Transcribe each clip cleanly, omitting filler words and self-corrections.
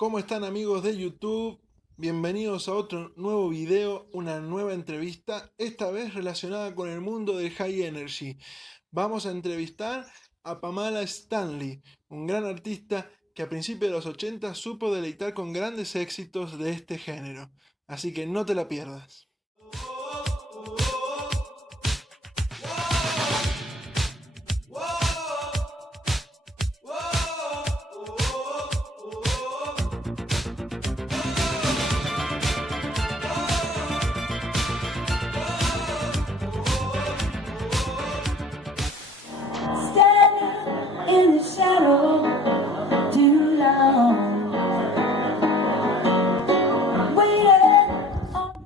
¿Cómo están amigos de YouTube? Bienvenidos a otro nuevo video, una nueva entrevista, esta vez relacionada con el mundo del High Energy. Vamos a entrevistar a Pamela Stanley, un gran artista que a principios de los 80 supo deleitar con grandes éxitos de este género. Así que no te la pierdas. In the shadow too long.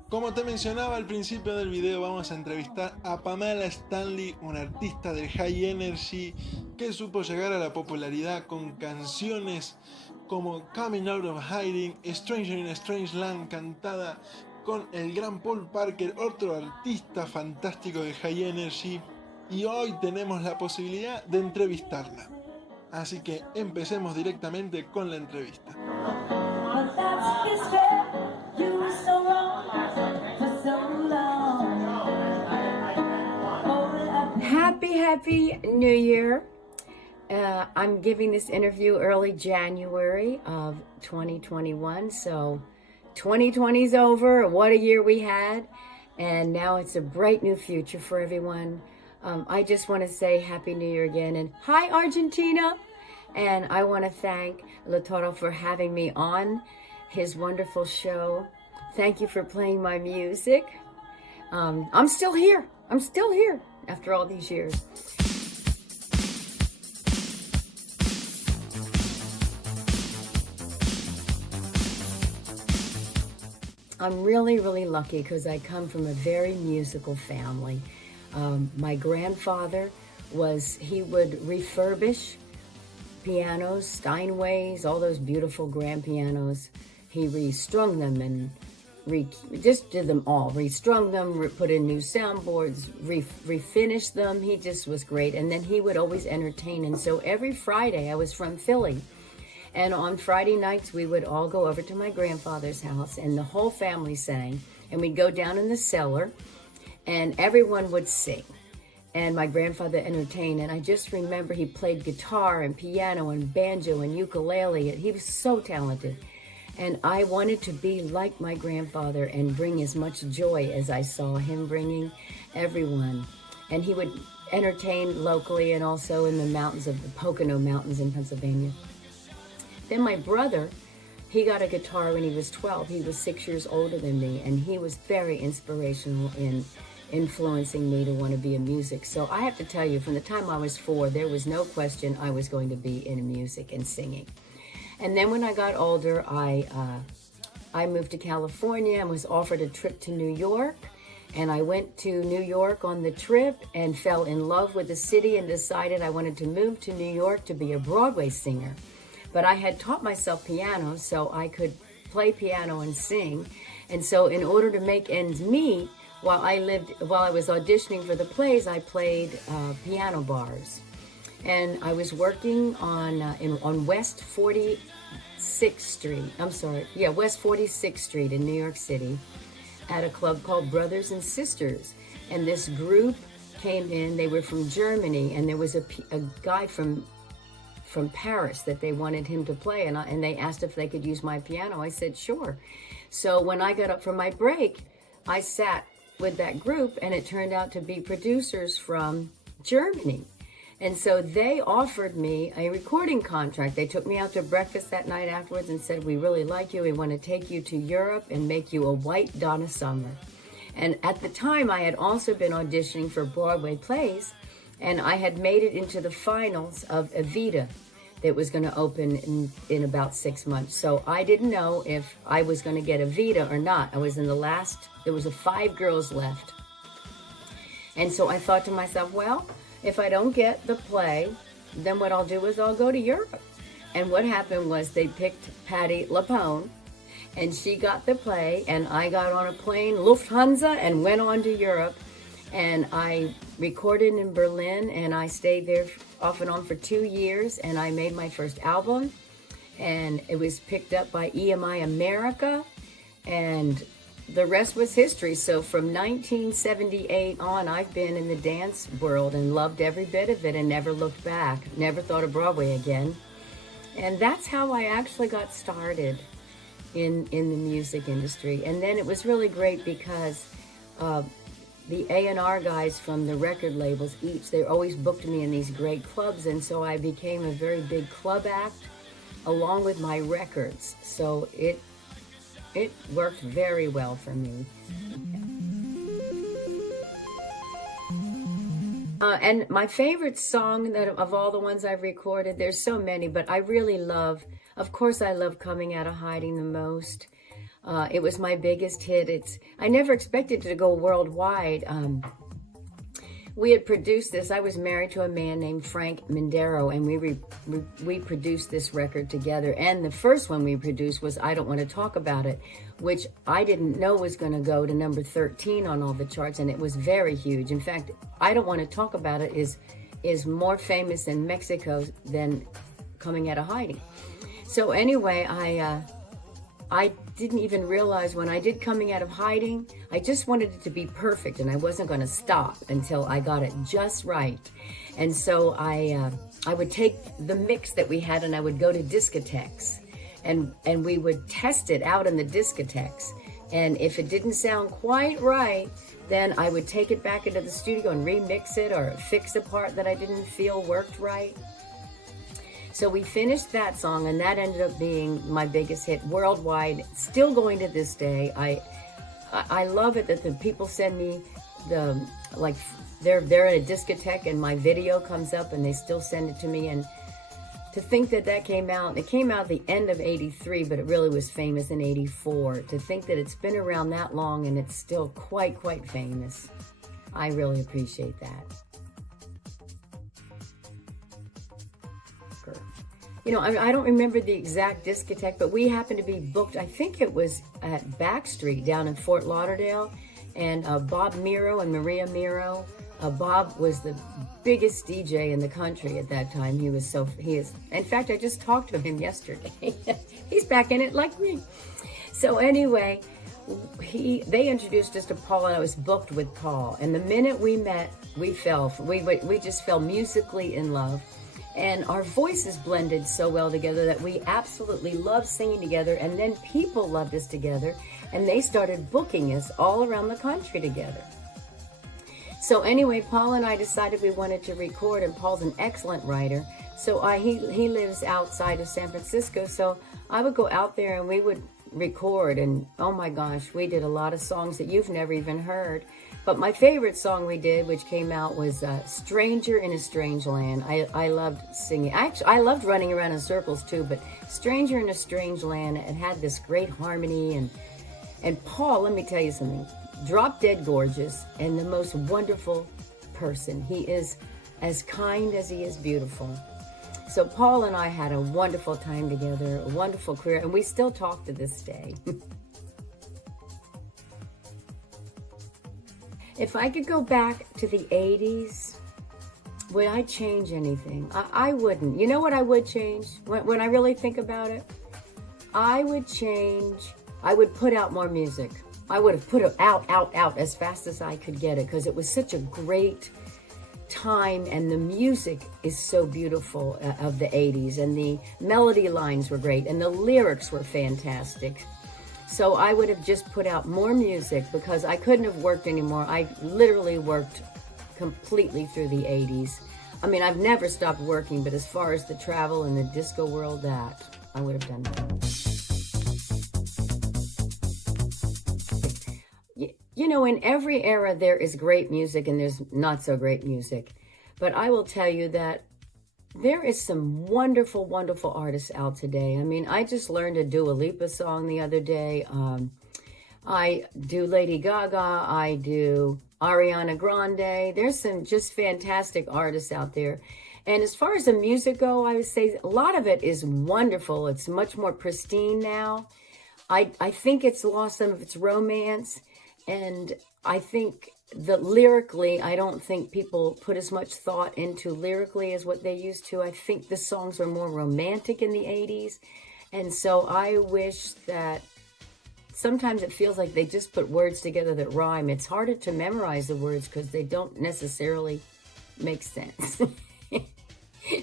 Como te mencionaba al principio del video, vamos a entrevistar a Pamela Stanley, una artista del High Energy que supo llegar a la popularidad con canciones como Coming Out of Hiding, Stranger in a Strange Land, cantada con el gran Paul Parker, otro artista fantástico de High Energy, y hoy tenemos la posibilidad de entrevistarla. Así que empecemos directamente con la entrevista. Happy New Year. I'm giving this interview early January of 2021. So 2020's over. What a year we had. And now it's a bright new future for everyone. I just want to say Happy New Year again. And hi, Argentina. And I want to thank Latoro for having me on his wonderful show. Thank you for playing my music. I'm still here. I'm still here after all these years. I'm really lucky because I come from a very musical family. My grandfather he would refurbish pianos, Steinways, all those beautiful grand pianos. He restrung them and just did them all. Restrung them, put in new soundboards, refinished them. He just was great. And then he would always entertain. And so every Friday, I was from Philly. And on Friday nights, we would all go over to my grandfather's house, and the whole family sang. And we'd go down in the cellar, and everyone would sing. And my grandfather entertained, and I just remember he played guitar and piano and banjo and ukulele. He was so talented. And I wanted to be like my grandfather and bring as much joy as I saw him bringing everyone. And he would entertain locally and also in the mountains of the Pocono Mountains in Pennsylvania. Then my brother, he got a guitar when he was 12. He was 6 years older than me, and he was very inspirational in influencing me to want to be in music. So I have to tell you, from the time I was 4, there was no question I was going to be in music and singing. And then when I got older, I moved to California and was offered a trip to New York. And I went to New York on the trip and fell in love with the city and decided I wanted to move to New York to be a Broadway singer. But I had taught myself piano so I could play piano and sing. And so in order to make ends meet, while I was auditioning for the plays, I played piano bars. And I was working on West 46th Street. West 46th Street in New York City at a club called Brothers and Sisters. And this group came in. They were from Germany, and there was a guy from Paris that they wanted him to play, and they asked if they could use my piano. I said sure. So when I got up for my break, I sat with that group, and it turned out to be producers from Germany. And so they offered me a recording contract. They took me out to breakfast that night afterwards and said, "We really like you. We want to take you to Europe and make you a white Donna Summer." And at the time, I had also been auditioning for Broadway plays, and I had made it into the finals of Evita that was going to open in about 6 months. So I didn't know if I was going to get Evita or not. I was in the last, there was 5 girls left. And so I thought to myself, well, if I don't get the play, then what I'll do is I'll go to Europe. And what happened was they picked Patti LuPone, and she got the play, and I got on a plane, Lufthansa, and went on to Europe. And I recorded in Berlin, and I stayed there off and on for 2 years, and I made my first album. and it was picked up by EMI America, and the rest was history. So from 1978 on, I've been in the dance world and loved every bit of it and never looked back, never thought of Broadway again. And that's how I actually got started in the music industry. And then it was really great because the A&R guys from the record labels, they always booked me in these great clubs, and so I became a very big club act along with my records. So it worked very well for me. And my favorite song of all the ones I've recorded, there's so many, but I really love, of course I love Coming Out of Hiding the most. It was my biggest hit. I never expected it to go worldwide. We had produced this. I was married to a man named Frank Mindero, and we produced this record together. And the first one we produced was I Don't Want to Talk About It, which I didn't know was going to go to number 13 on all the charts, and it was very huge. In fact, I Don't Want to Talk About It is more famous in Mexico than Coming Out of Hiding. So anyway, I didn't even realize when I did Coming Out of Hiding, I just wanted it to be perfect, and I wasn't going to stop until I got it just right. And so I would take the mix that we had and I would go to discotheques, and we would test it out in the discotheques. And if it didn't sound quite right, then I would take it back into the studio and remix it or fix a part that I didn't feel worked right. So we finished that song, and that ended up being my biggest hit worldwide, still going to this day. I love it that the people send me they're in a discotheque and my video comes up and they still send it to me. And to think that it came out the end of 83, but it really was famous in 84. To think that it's been around that long and it's still quite famous. I really appreciate that. You know, I don't remember the exact discotheque, but we happened to be booked. I think it was at Backstreet down in Fort Lauderdale, and Bob Miro and Maria Miro. Bob was the biggest DJ in the country at that time. He is. In fact, I just talked to him yesterday. He's back in it like me. So anyway, they introduced us to Paul, and I was booked with Paul. And the minute we met, we just fell musically in love. And our voices blended so well together that we absolutely loved singing together. And then people loved us together, and they started booking us all around the country together. So anyway, Paul and I decided we wanted to record, and Paul's an excellent writer. So he lives outside of San Francisco. So I would go out there and we would record, and oh my gosh, we did a lot of songs that you've never even heard. But my favorite song we did, which came out, was Stranger in a Strange Land. I loved singing. Actually, I loved running around in circles too, but Stranger in a Strange Land, it had this great harmony. And Paul, let me tell you something, drop dead gorgeous and the most wonderful person. He is as kind as he is beautiful. So Paul and I had a wonderful time together, a wonderful career, and we still talk to this day. If I could go back to the 80s, would I change anything? I wouldn't. You know what I would change? When I really think about it, I would put out more music. I would have put it out as fast as I could get it, because it was such a great time, and the music is so beautiful of the 80s, and the melody lines were great, and the lyrics were fantastic. So I would have just put out more music, because I couldn't have worked anymore. I literally worked completely through the 80s. I mean, I've never stopped working, but as far as the travel and the disco world, that I would have done that. You know, in every era there is great music and there's not so great music. But I will tell you that there is some wonderful, wonderful artists out today. I mean, I just learned a Dua Lipa song the other day. I do Lady Gaga. I do Ariana Grande. There's some just fantastic artists out there. And as far as the music go, I would say a lot of it is wonderful. It's much more pristine now. I think it's lost some of its romance. And I think the lyrically, I don't think people put as much thought into lyrically as what they used to. I think the songs were more romantic in the 80s. And so I wish that sometimes it feels like they just put words together that rhyme. It's harder to memorize the words because they don't necessarily make sense.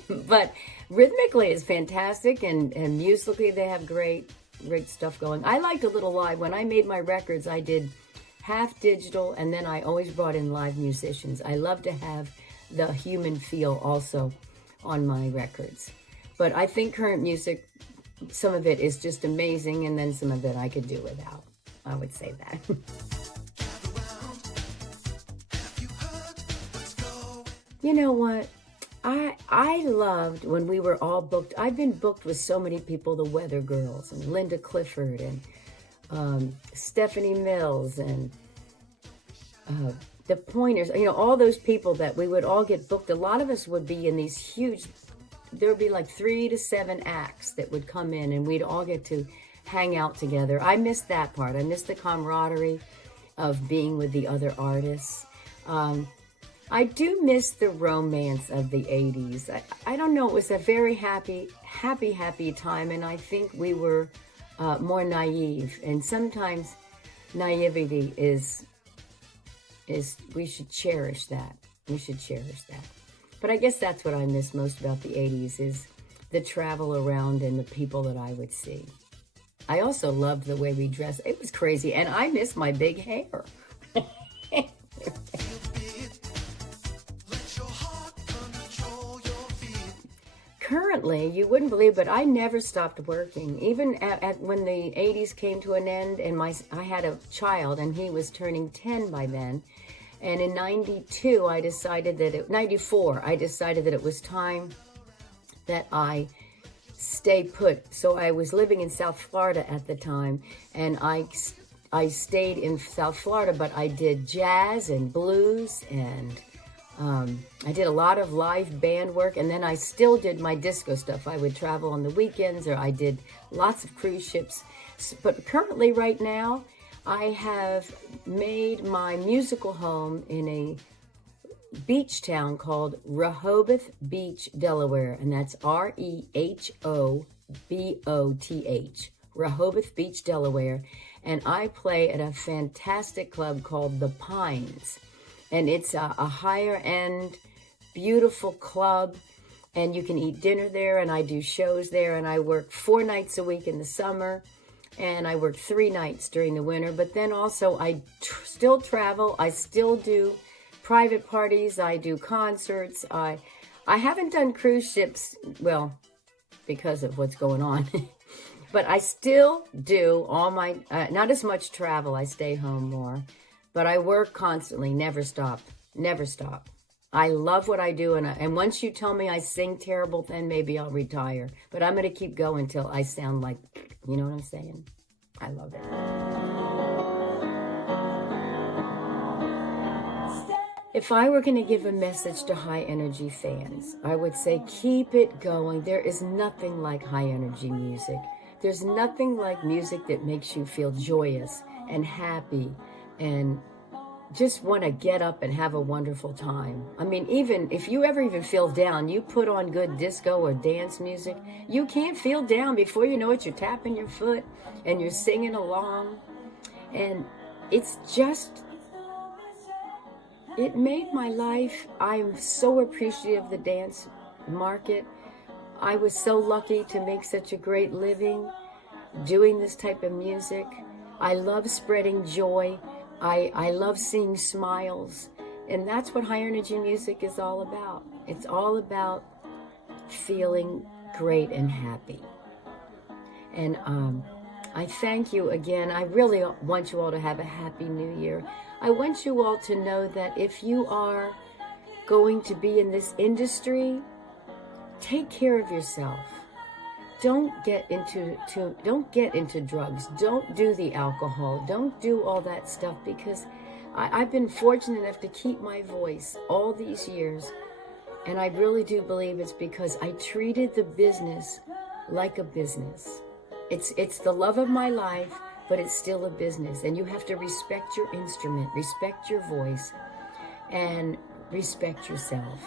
But rhythmically it's fantastic, and musically they have great stuff going. I liked a little live. When I made my records, I did half digital, and then I always brought in live musicians. I love to have the human feel also on my records. But I think current music, some of it is just amazing, and then some of it I could do without. I would say that. You know what? I loved when we were all booked. I've been booked with so many people, the Weather Girls and Linda Clifford and Stephanie Mills and the Pointers, you know, all those people that we would all get booked. A lot of us would be in these huge, there would be like 3 to 7 acts that would come in, and we'd all get to hang out together. I missed that part. I missed the camaraderie of being with the other artists. I do miss the romance of the 80s. I don't know, it was a very happy time, and I think we were more naive. And sometimes naivety is we should cherish that. We should cherish that. But I guess that's what I miss most about the 80s is the travel around and the people that I would see. I also loved the way we dressed. It was crazy, and I miss my big hair. Currently, you wouldn't believe, but I never stopped working. Even at when the 80s came to an end, and I had a child, and he was turning 10 by then. And in 94, I decided that it was time that I stay put. So I was living in South Florida at the time, and I stayed in South Florida, but I did jazz and blues, and I did a lot of live band work, and then I still did my disco stuff. I would travel on the weekends, or I did lots of cruise ships. But currently, right now, I have made my musical home in a beach town called Rehoboth Beach, Delaware, and that's Rehoboth, Rehoboth Beach, Delaware. And I play at a fantastic club called The Pines. And it's a higher end, beautiful club, and you can eat dinner there, and I do shows there, and I work 4 nights a week in the summer, and I work 3 nights during the winter. But then also I still travel. I still do private parties. I do concerts. I haven't done cruise ships, well, because of what's going on. But I still do all my, not as much travel. I stay home more. But I work constantly, never stop. I love what I do, and once you tell me I sing terrible, then maybe I'll retire. But I'm going to keep going until I sound like, you know what I'm saying? I love it. If I were going to give a message to high energy fans, I would say keep it going. There is nothing like high energy music. There's nothing like music that makes you feel joyous and happy and just want to get up and have a wonderful time. I mean, even if you ever even feel down, you put on good disco or dance music, you can't feel down. Before you know it, you're tapping your foot and you're singing along. And it's just, it made my life. I'm so appreciative of the dance market. I was so lucky to make such a great living doing this type of music. I love spreading joy. I love seeing smiles, and that's what high energy music is all about. It's all about feeling great and happy. And I thank you again. I really want you all to have a happy new year. I want you all to know that if you are going to be in this industry, take care of yourself. Don't get into drugs. Don't do the alcohol. Don't do all that stuff, because I've been fortunate enough to keep my voice all these years, and I really do believe it's because I treated the business like a business. It's the love of my life. but it's still a business, and you have to respect your instrument, respect your voice, and respect yourself.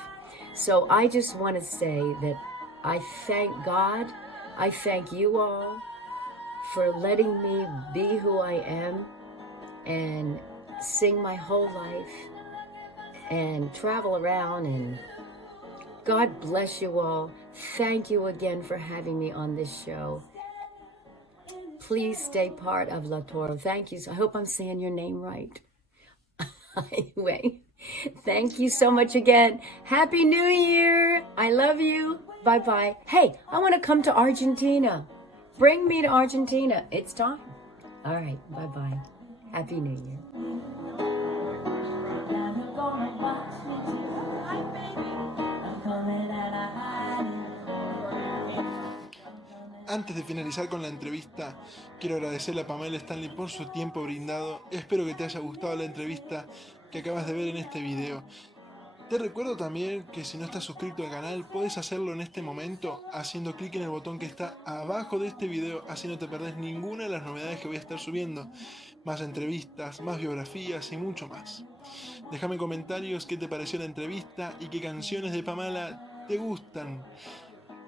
So I just want to say that I thank God, I thank you all for letting me be who I am and sing my whole life and travel around, and God bless you all. Thank you again for having me on this show. Please stay part of La Toro. Thank you. I hope I'm saying your name right. Anyway, thank you so much again. Happy New Year. I love you. Bye-bye. Hey, I want to come to Argentina. Bring me to Argentina. It's time. All right. Bye-bye. Happy New Year. Antes de finalizar con la entrevista, quiero agradecerle a Pamela Stanley por su tiempo brindado. Espero que te haya gustado la entrevista que acabas de ver en este video. Te recuerdo también que si no estás suscrito al canal, puedes hacerlo en este momento haciendo clic en el botón que está abajo de este video, así no te perdés ninguna de las novedades que voy a estar subiendo. Más entrevistas, más biografías y mucho más. Déjame en comentarios qué te pareció la entrevista y qué canciones de Pamela te gustan.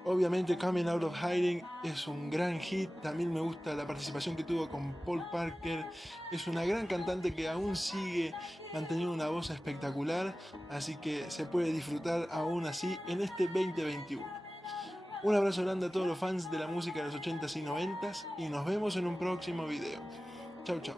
Obviamente Coming Out of Hiding es un gran hit, también me gusta la participación que tuvo con Paul Parker, es una gran cantante que aún sigue manteniendo una voz espectacular, así que se puede disfrutar aún así en este 2021. Un abrazo grande a todos los fans de la música de los 80s y 90s y nos vemos en un próximo video. Chau chau.